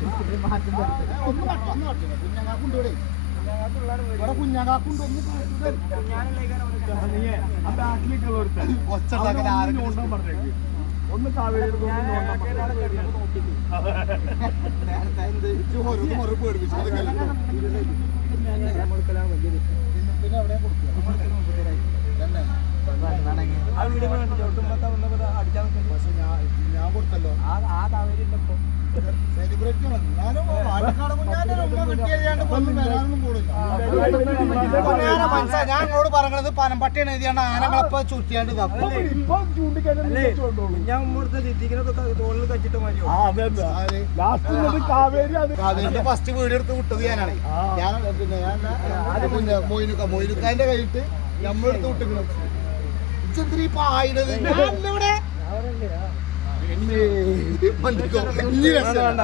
ഒന്ന് ആ ഞാൻ ഞാൻ കൊടുത്തല്ലോ ആ താവേരി പാലക്കാട് കുഞ്ഞാന്റെ ഞാൻ പറഞ്ഞത് പനമ്പട്ടിയാണ് എഴുതിയാണ് ആനകളപ്പ ചുറ്റിയാണ്ട് ഞാൻ കാവേരി ഫസ്റ്റ് വീട് എടുത്ത് വിട്ടത് ഞാനാണ് ഞാൻ പിന്നെ ഞാൻ മൊയിനുക്ക മൊയിനുക്കാന്റെ കയ്യിട്ട് നമ്മളെടുത്ത് വിട്ടിക്കണം ഇച്ചെന്തിനാ ഇപ്പൊ ഞാനിവിടെ വണ്ടിക്കോ ഇനി രസം